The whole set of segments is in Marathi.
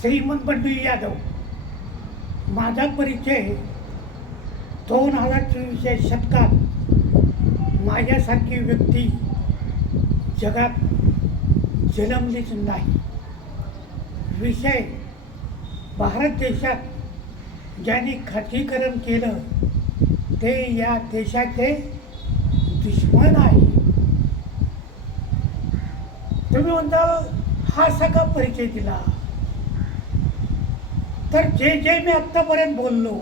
श्रीमंत बंडू यादव. माझा परिचय 2024च्या शतकात माझ्यासारखी व्यक्ती जगात जन्मलीच नाही. विषय भारत देशात ज्यांनी खाजगीकरण केलं ते या देशाचे दुश्मन आहे. तुम्ही म्हणताल हा सगळा परिचय दिला, तर जे मी आत्तापर्यंत बोललो,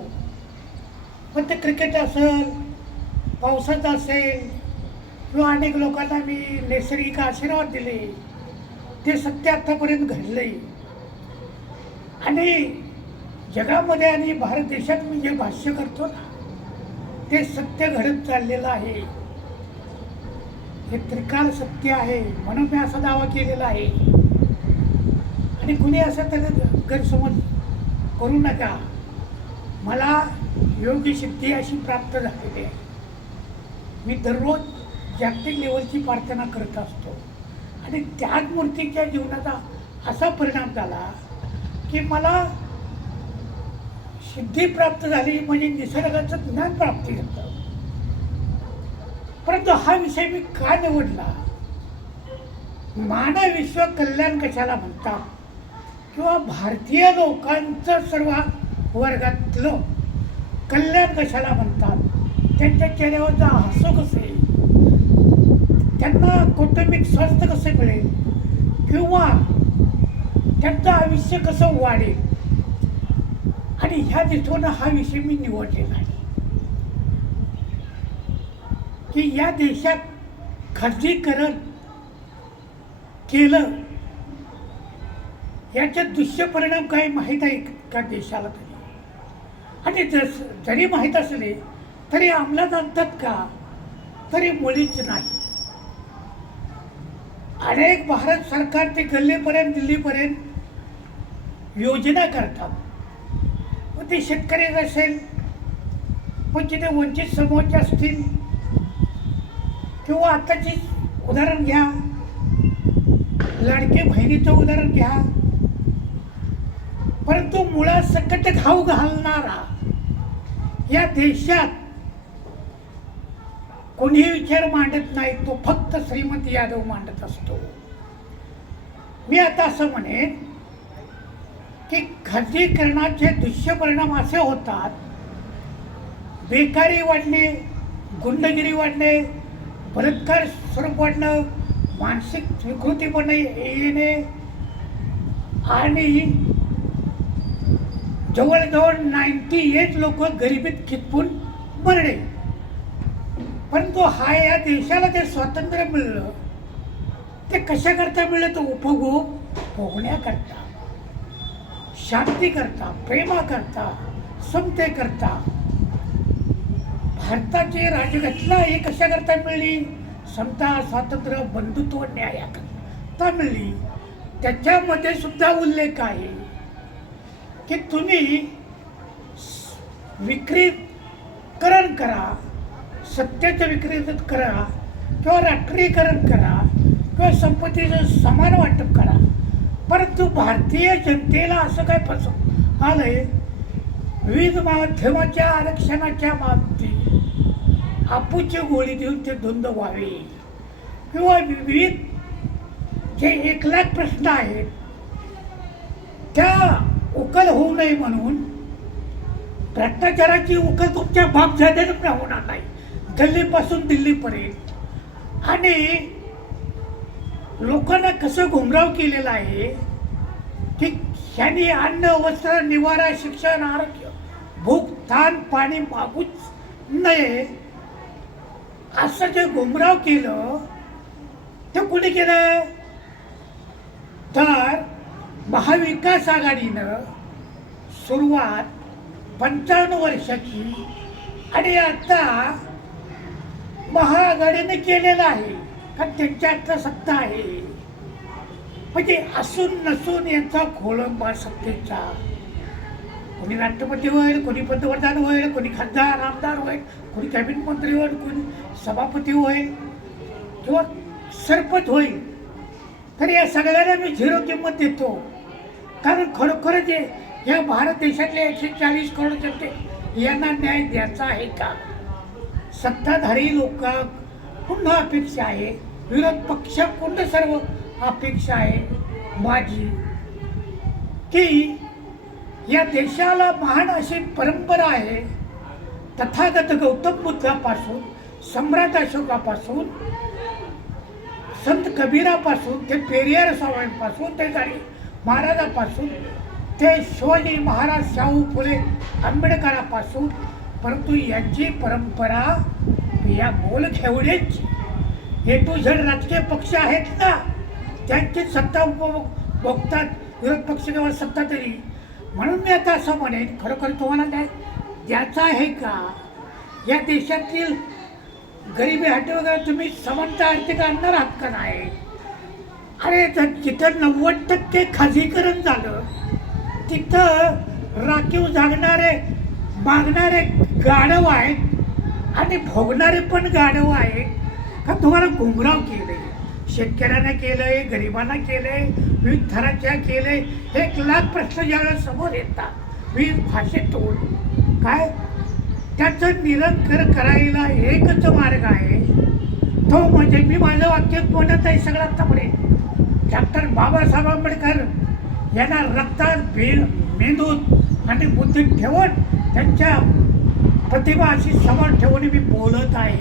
पण ते क्रिकेट असेल, पावसाचं असेल किंवा अनेक लोकांना मी नैसर्गिक आशीर्वाद दिले, ते सत्य आत्तापर्यंत घडले. आणि जगामध्ये आणि भारत देशात मी जे भाष्य करतो ना, ते सत्य घडत चाललेलं आहे. हे त्रिकाल सत्य आहे, म्हणून मी असा दावा केलेला आहे. आणि कुणी असं त्याला गैरसमज करू नका. मला योग्य सिद्धी अशी प्राप्त झालेली आहे. मी दररोज जागतिक लेवलची प्रार्थना करत असतो आणि त्याच मूर्तीच्या जीवनाचा असा परिणाम झाला की मला सिद्धी प्राप्त झाली, म्हणजे निसर्गाचं ज्ञान प्राप्ती झालं. परंतु हा विषय मी का निवडला? मानव विश्व कल्याण कशाला म्हणतात किंवा भारतीय लोकांचं सर्व वर्गातलं कल्याण कशाला म्हणतात, त्यांच्या चेहऱ्यावरचा हसू कसे, त्यांना कौटुंबिक स्वास्थ्य कसे मिळेल किंवा त्यांचं आयुष्य कसं वाढेल, आणि ह्या दृष्टीने हा विषय मी निवडलेला आहे की या देशात खाजगीकरण केलं याचे दुष्परिणाम काही माहीत आहे का देशाला तरी? आणि जरी माहीत असले तरी अंमलात आणतात का? तरी मुळीच नाही. अनेक भारत सरकार ते गल्लीपर्यंत दिल्लीपर्यंत योजना करतात. मग ते शेतकरी असेल, पण जिथे वंचित समूहाचे असतील, किंवा आताची उदाहरण घ्या, लाडके बहिणीचं उदाहरण घ्या. परंतु मुळासकट घाव घालणारा या देशात कोणीही विचार मांडत नाही, तो फक्त श्रीमंत यादव मांडत असतो. मी आता असं म्हणेन की खाजगीकरणाचे दुष्परिणाम असे होतात, बेकारी वाढणे, गुंडगिरी वाढणे, बलात्कार स्वरूप वाढणं, मानसिक विकृतीपणे येणे आणि जवळजवळ 98 लोक गरिबीत खितपून मरणे. परंतु हा या देशाला जे स्वातंत्र्य मिळलं ते कशाकरता मिळलं? तर उपभोग भोगण्याकरता, शांतीकरता, प्रेमाकरता, समतेकरता. भारताची राज्यघटना ही कशाकरता मिळली? समता, स्वातंत्र्य, बंधुत्व, न्यायाकरता मिळली. त्याच्यामध्ये सुद्धा उल्लेख आहे की तुम्ही विक्रीकरण करा, सत्याचं विक्रीकरण करा किंवा राष्ट्रीयकरण करा किंवा संपत्तीचं समान वाटप करा. परंतु भारतीय जनतेला असं काय फसवून आलंय, विविध माध्यमाच्या आरक्षणाच्या बाबतीत आपूची गोळी देऊन ते धुंद व्हावे किंवा विविध जे 1 लाख प्रश्न आहेत त्या उकल होऊ नये म्हणून भ्रष्टाचाराची उकल तुमच्या बापजाद्यानं होणार नाही, गल्लीपासून दिल्लीपर्यंत. आणि लोकांना कसं गुमराव केलेलं आहे की ह्यांनी अन्न, वस्त्र, निवारा, शिक्षण, आरोग्य, भूक, ताण, पाणी मागूच नये असं जे गुमराव केलं ते कुणी केलं? तर महाविकास आघाडीनं सुरुवात 55 वर्षाची आणि आता महाआघाडीने केलेलं आहे का त्यांच्या आता सत्ता आहे. म्हणजे असून नसून यांचा खोळंबा सत्तेचा. कोणी राष्ट्रपती होईल, कोणी पंतप्रधान होईल, कोणी खासदार आमदार होईल, कोणी कॅबिनेट मंत्री होईल, कोणी सभापती होईल किंवा सरपंच होईल. तर या सगळ्यांना मी 0 किंमत देतो. कारण खरोखरच या भारत देशातले 140 करोड जनते यांना न्याय द्यायचा आहे का? सत्ताधारी लोक पुन्हा अपेक्षा आहे, विरोध पक्षाकडून सर्व अपेक्षा आहे माझी की या देशाला महान अशी परंपरा आहे. तथागत गौतम बुद्धापासून, सम्राट अशोकापासून, संत कबीरापासून ते पेरियार स्वामींपासून ते गाडी महाराजापासून ते शिवाजी महाराज, शाहू फुले आंबेडकरापासून, परंतु यांची परंपरा या मोलखेवड्याची ए टू झेड राजकीय पक्ष आहेत ना, त्यांची सत्ता भोगतात विरोध पक्ष किंवा सत्ता तरी. म्हणून मी आता असं म्हणेन, खरोखर तुम्हाला काय द्यायचं आहे का? या देशातील गरिबी हटे वगैरे तुम्ही समानता आर्थिक आणणार आहात का नाही? अरे जिथं 90% खाजगीकरण झालं तिथं राखीव जागणारे मागणारे गाढव आहेत आणि भोगणारे पण गाढव आहेत का? तुम्हाला गुमराव केले, शेतकऱ्यांना केलंय, गरिबांना केलंय, विविध थराच्या केलंय. 1,00,000 प्रश्न ज्यावेळेस समोर येतात विविध भाषेतून, काय त्याचं निरंतर करायला एकच मार्ग आहे, तो म्हणजे मी माझं वाक्य बोलत आहे सगळ्यात पुढे. डॉक्टर बाबासाहेब आंबेडकर यांना रक्तात मेंदूत आणि बुद्धीत ठेवून त्यांच्या प्रतिभा अशी समोर ठेवून मी बोलत आहे.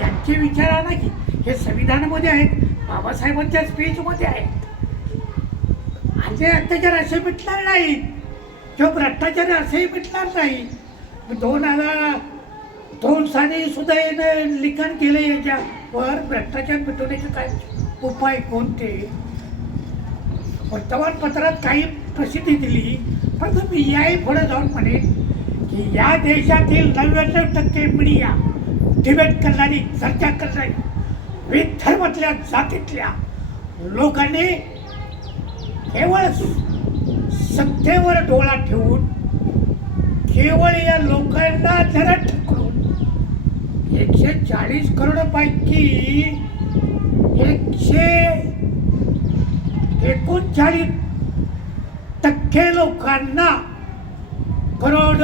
यांचे विचार नाही हे संविधानामध्ये आहेत, बाबासाहेबांच्या स्पीचमध्ये आहेत. आणि अत्याचार असे मिटणार नाहीत किंवा भ्रष्टाचार असेही मिटणार नाही. 2002 साली सुद्धा यानं लिखाण केलं याच्यावर भ्रष्टाचार मिटवण्याचे काय उपाय कोणते. वर्तमानपत्रात काही प्रसिद्धी दिली, परंतु मी याही पुढे जाऊन म्हणेन की या देशातील 99% मीडिया डिबेट करणारी, चर्चा करणारी, विविध धर्मातल्या जातीतल्या लोकांनी केवळ सत्तेवर डोळा ठेवून केवळ या लोकांना जरा ठकलून 140 करोडपैकी 139% लोकांना करोड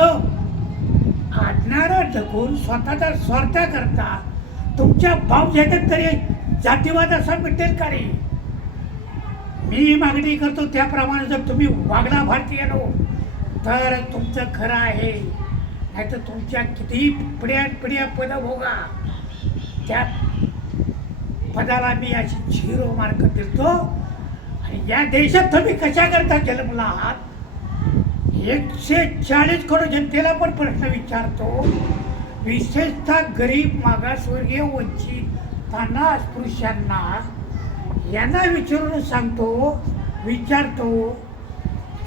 आडणारा ढकून स्वतःचा स्वार्थ करता तुमच्या भावजातीत तरी जातीवाद असा मिटेल का रे? मी मागणी करतो त्याप्रमाणे जर तुम्ही वागला भारतीयानो तर तुमचं खरं आहे, नाहीतर तुमच्या कितीही पिढ्या पद भोगा, त्या पदाला मी अशी 0 मार्क देतो. आणि या देशात तुम्ही कशाकरता जन्मला आहात? 140 करोड जनतेला पण प्रश्न विचारतो, विशेषतः गरीब, मागासवर्गीय, वंचितांना, अस्पृश्यांना यांना विचारून विचारतो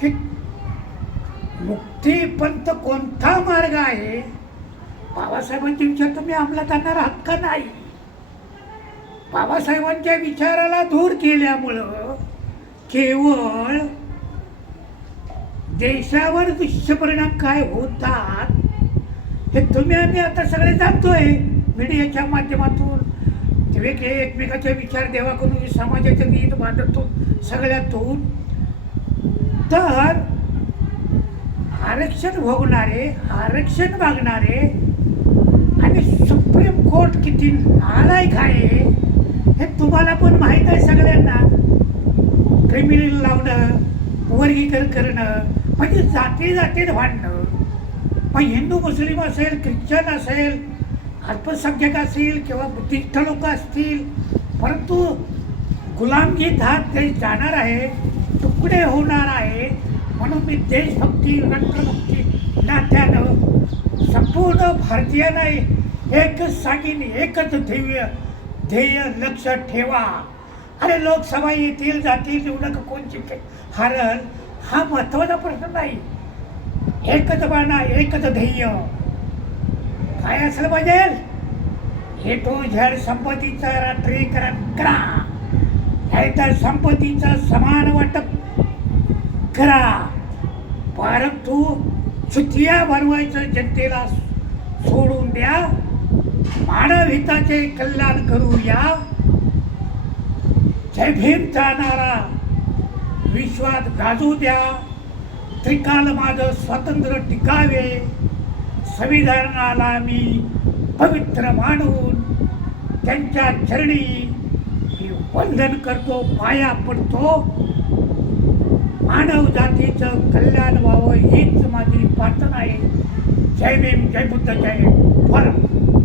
की मुक्तीपंथ कोणता मार्ग आहे? बाबासाहेबांचे विचार तुम्ही अंमलात आणणार आहात का नाही? बाबासाहेबांच्या विचाराला दूर केल्यामुळं केवळ देशावर दुष्परिणाम काय होतात हे तुम्ही आम्ही आता सगळे जाणतोय मीडियाच्या माध्यमातून. एकमेकाचे विचार देवा करून समाजाचं नीट बांधतो सगळ्यातून. तर आरक्षण भोगणारे, आरक्षण मागणारे आणि सुप्रीम कोर्ट किती नालायक आहे हे तुम्हाला पण माहीत आहे सगळ्यांना. क्रिमिनल लावणं, वर्गीकरण करणं, म्हणजे जातीत भांडणं. मग हिंदू मुस्लिम असेल, ख्रिश्चन असेल, अल्पसंख्याक असतील किंवा बुद्धिस्ट लोक असतील, परंतु गुलामगीत हा देश जाणार आहे, तुकडे होणार आहे. म्हणून मी देशभक्ती, राष्ट्रभक्ती नात्यानं संपूर्ण भारतीयांना एकच सांगीन, एकच ध्येय लक्षात ठेवा. अरे लोकसभा येतील जातील, निवडणूक कोण जिंकेल हारल हा महत्त्वाचा प्रश्न नाही. एकच बाणा, एकच ध्येय काय असलं पाहिजे? ए टू झेड संपत्तीचं राष्ट्रीयकरण करा, नाहीतर संपत्तीचं समान वाटप करा. परंतु चुतिया बनवायचं जनतेला सोडून द्या. मानव हिताचे कल्याण करूया. जय भीमचा नारा विश्वात गाजू द्या, त्रिकाल माझं स्वातंत्र्य टिकावे, संविधानाला मी पवित्र मानून त्यांच्या चरणी मी वंदन करतो, पाया पडतो. मानव जातीचं कल्याण व्हावं हीच माझी प्रार्थना आहे. जय भीम, जय बुद्ध, जय भारत.